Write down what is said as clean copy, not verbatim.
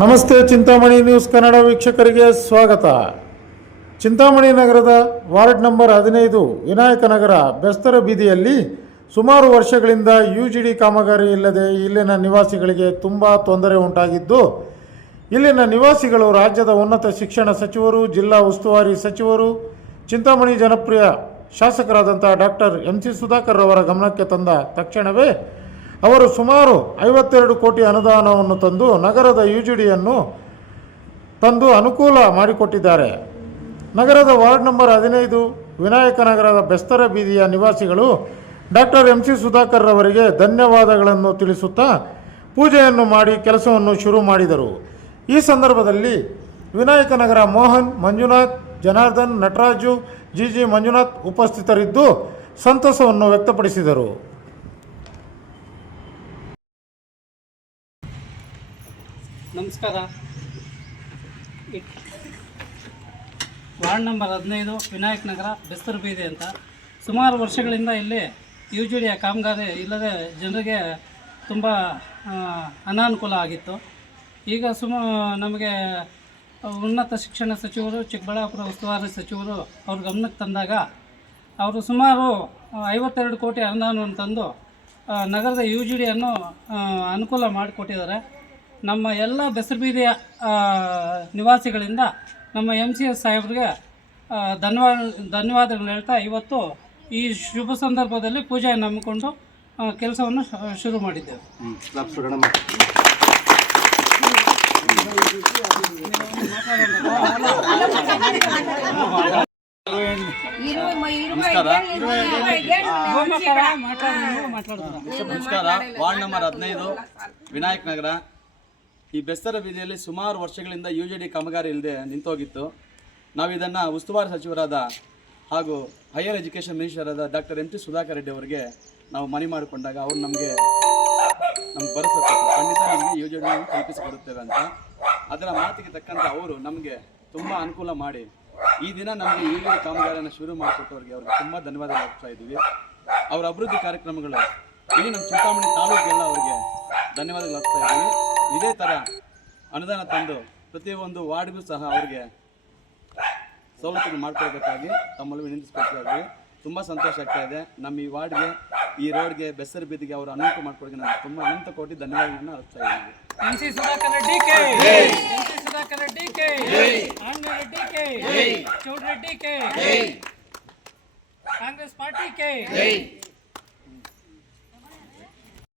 ನಮಸ್ತೆ. ಚಿಂತಾಮಣಿ ನ್ಯೂಸ್ ಕನ್ನಡ ವೀಕ್ಷಕರಿಗೆ ಸ್ವಾಗತ. ಚಿಂತಾಮಣಿ ನಗರದ ವಾರ್ಡ್ ನಂಬರ್ 15 ವಿನಾಯಕನಗರ ಬೆಸ್ತರ ಬೀದಿಯಲ್ಲಿ ಸುಮಾರು ವರ್ಷಗಳಿಂದ UGD ಕಾಮಗಾರಿ ಇಲ್ಲದೆ ಇಲ್ಲಿನ ನಿವಾಸಿಗಳಿಗೆ ತುಂಬ ತೊಂದರೆ ಉಂಟಾಗಿದ್ದು, ಇಲ್ಲಿನ ನಿವಾಸಿಗಳು ರಾಜ್ಯದ ಉನ್ನತ ಶಿಕ್ಷಣ ಸಚಿವರು, ಜಿಲ್ಲಾ ಉಸ್ತುವಾರಿ ಸಚಿವರು, ಚಿಂತಾಮಣಿ ಜನಪ್ರಿಯ ಶಾಸಕರಾದಂಥ ಡಾಕ್ಟರ್ MC ಸುಧಾಕರ್ ಅವರ ಗಮನಕ್ಕೆ ತಂದ ತಕ್ಷಣವೇ ಅವರು ಸುಮಾರು 52 ಕೋಟಿ ಅನುದಾನವನ್ನು ತಂದು ನಗರದ UGDಯನ್ನು ತಂದು ಅನುಕೂಲ ಮಾಡಿಕೊಟ್ಟಿದ್ದಾರೆ. ನಗರದ ವಾರ್ಡ್ ನಂಬರ್ 15 ವಿನಾಯಕನಗರದ ಬೆಸ್ತರ ಬೀದಿಯ ನಿವಾಸಿಗಳು ಡಾಕ್ಟರ್ MC ಸುಧಾಕರ್ ಅವರಿಗೆ ಧನ್ಯವಾದಗಳನ್ನು ತಿಳಿಸುತ್ತಾ ಪೂಜೆಯನ್ನು ಮಾಡಿ ಕೆಲಸವನ್ನು ಶುರು ಮಾಡಿದರು. ಈ ಸಂದರ್ಭದಲ್ಲಿ ವಿನಾಯಕನಗರ ಮೋಹನ್, ಮಂಜುನಾಥ್, ಜನಾರ್ದನ್, ನಟರಾಜು, GG ಮಂಜುನಾಥ್ ಉಪಸ್ಥಿತರಿದ್ದು ಸಂತಸವನ್ನು ವ್ಯಕ್ತಪಡಿಸಿದರು. ನಮಸ್ಕಾರ. ವಾರ್ಡ್ ನಂಬರ್ 15 ವಿನಾಯಕನಗರ ಬೆಸ್ತರ ಬೀದಿ ಅಂತ ಸುಮಾರು ವರ್ಷಗಳಿಂದ ಇಲ್ಲಿ UGD ಕಾಮಗಾರಿ ಇಲ್ಲದೆ ಜನರಿಗೆ ತುಂಬ ಅನಾನುಕೂಲ ಆಗಿತ್ತು. ಈಗ ನಮಗೆ ಉನ್ನತ ಶಿಕ್ಷಣ ಸಚಿವರು, ಚಿಕ್ಕಬಳ್ಳಾಪುರ ಉಸ್ತುವಾರಿ ಸಚಿವರು ಅವ್ರ ಗಮನಕ್ಕೆ ತಂದಾಗ ಅವರು ಸುಮಾರು 52 ಕೋಟಿ ಅನುದಾನವನ್ನು ತಂದು ನಗರದ UGDಯನ್ನು ಅನುಕೂಲ ಮಾಡಿಕೊಟ್ಟಿದ್ದಾರೆ. ನಮ್ಮ ಎಲ್ಲ ಬೆಸ್ತರ ಬೀದಿಯ ನಿವಾಸಿಗಳಿಂದ ನಮ್ಮ MCS ಸಾಹೇಬ್ರಿಗೆ ಧನ್ಯವಾದಗಳು ಹೇಳ್ತಾ ಇವತ್ತು ಈ ಶುಭ ಸಂದರ್ಭದಲ್ಲಿ ಪೂಜೆಯನ್ನು ಹಮ್ಮಿಕೊಂಡು ಕೆಲಸವನ್ನು ಶುರು ಮಾಡಿದ್ದೇವೆ. ನಮಸ್ಕಾರ. ವಾರ್ಡ್ ನಂಬರ್ 15 ವಿನಾಯಕನಗರ ಈ ಬೆಸ್ತರ ಬೀದಿಯಲ್ಲಿ ಸುಮಾರು ವರ್ಷಗಳಿಂದ UGD ಕಾಮಗಾರಿ ಇಲ್ಲದೆ ನಿಂತೋಗಿತ್ತು. ನಾವು ಇದನ್ನು ಉಸ್ತುವಾರಿ ಸಚಿವರಾದ ಹಾಗೂ ಹೈಯರ್ ಎಜುಕೇಷನ್ ಮಿನಿಸ್ಟರ್ ಆದ ಡಾಕ್ಟರ್ MC ಸುಧಾಕರ್ ರೆಡ್ಡಿ ಅವರಿಗೆ ನಾವು ಮನವಿ ಮಾಡಿಕೊಂಡಾಗ ಅವರು ನಮಗೆ ಭರವಸೆ ಕೊಟ್ಟರು, ಖಂಡಿತ ನಿಮಗೆ UGD ಕಲ್ಪಿಸಿಕೊಡುತ್ತೇವೆ ಅಂತ. ಅದರ ಮಾತಿಗೆ ತಕ್ಕಂತೆ ಅವರು ನಮಗೆ ತುಂಬ ಅನುಕೂಲ ಮಾಡಿ ಈ ದಿನ ನಮಗೆ UGD ಕಾಮಗಾರಿಯನ್ನು ಶುರು ಮಾಡಿಕೊಟ್ಟವ್ರಿಗೆ ಅವ್ರಿಗೆ ತುಂಬ ಧನ್ಯವಾದ ಅರ್ಪಿಸ್ತಾ ಇದ್ದೀವಿ. ಅವರ ಅಭಿವೃದ್ಧಿ ಕಾರ್ಯಕ್ರಮಗಳು ಇಡೀ ನಮ್ಮ ಚಿಂತಾಮಣಿ ತಾಲೂಕಿಗೆಲ್ಲ ಅವರಿಗೆ ಧನ್ಯವಾದಗಳು ಅರ್ಪಿಸ್ತಾ ಇದ್ದೀವಿ. ಇದೇ ಥರ ಅನುದಾನ ತಂದು ಪ್ರತಿಯೊಂದು ವಾರ್ಡ್ಗೂ ಸಹ ಅವರಿಗೆ ಸವಲತ್ತುಗಳು ಮಾಡಿಕೊಡ್ಬೇಕಾಗಿ ತಮ್ಮಲ್ಲಿ ವಿನಂತಿಸ್ಕೊಳ್ತಾ ಇದ್ದೀವಿ. ತುಂಬ ಸಂತೋಷ ಆಗ್ತಾ ಇದೆ. ನಮ್ಮ ಈ ವಾರ್ಡ್ಗೆ, ಈ ರೋಡ್ಗೆ, ಬೆಸ್ತರ ಬೀದಿಗೆ ಅವರು ಅನುಕೂಲ ಮಾಡಿಕೊಡೋಕೆ ನಾನು ತುಂಬ ಅನಂತ ಕೋಟಿ ಧನ್ಯವಾದಗಳನ್ನು ಅರ್ಪಿಸ್ತಾ ಇದ್ದೀವಿ. MC ಸುಧಾಕರ್ ರೆಡ್ಡಿ ಕೆ, MC ಸುಧಾಕರ್ ರೆಡ್ಡಿ ಕೆ, ಆಂಗ್ಲ ರೆಡ್ಡಿ ಕೆ, ಚೌಡ್ ರೆಡ್ಡಿ ಕೆ, ಕಾಂಗ್ರೆಸ್ ಪಾರ್ಟಿ ಕೆ.